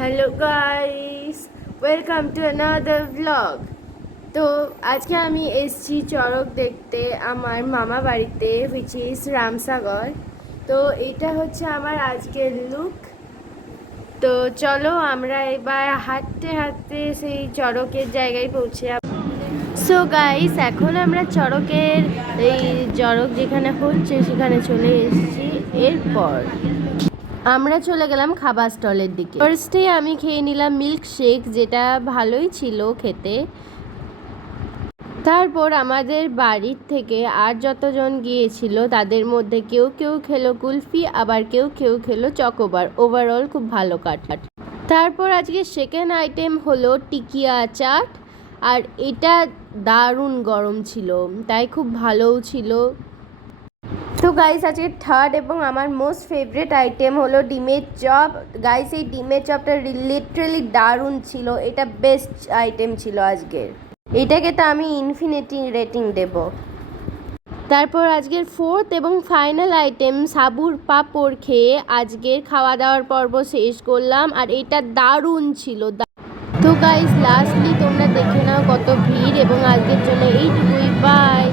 Hello guys, welcome to another blog. তো আজকে আমি এসেছি চড়ক দেখতে আমার মামা বাড়িতে, হুইচ ইজ রামসাগর। তো এটা হচ্ছে আমার আজকের লুক। তো চলো আমরা এবার হাঁটতে হাঁটতে সেই চড়কের জায়গায় পৌঁছে। সো গাইস, এখন আমরা চড়কের এই চড়ক যেখানে হচ্ছে সেখানে চলে এসেছি। এরপর আমরা চলে গেলাম খাবার স্টলের দিকে। ফার্স্টে আমি খেয়ে নিলাম মিল্ক শেক, যেটা ভালোই ছিল খেতে। তারপর আমাদের বাড়ির থেকে আর যতজন গিয়েছিল তাদের মধ্যে কেউ কেউ খেলো কুলফি, আবার কেউ কেউ খেলো চকোবার। ওভারঅল খুব ভালো কাট। তারপর আজকে সেকেন্ড আইটেম হলো টিকিয়া চাট, আর এটা দারুণ গরম ছিল, তাই খুব ভালোও ছিল। তো গাইস, আজকে থার্ড এবং আমার মোস্ট ফেভারিট আইটেম হলো ডিমের চপ। গাইস, এই ডিমের চপটা লিটারালি দারুণ ছিল, এটা বেস্ট আইটেম ছিল আজকের। এটাকে তো আমি ইনফিনিটি রেটিং দেব। তারপর আজকের ফোর্থ এবং ফাইনাল আইটেম সাবুর পাঁপড় খেয়ে আজকের খাওয়া দাওয়ার পর্ব শেষ করলাম, আর এটা দারুণ ছিল। তো গাইস, লাস্টলি তোমরা দেখে নাও কত ভিড়, এবং আজকের জন্য এইটুকুই। বাই।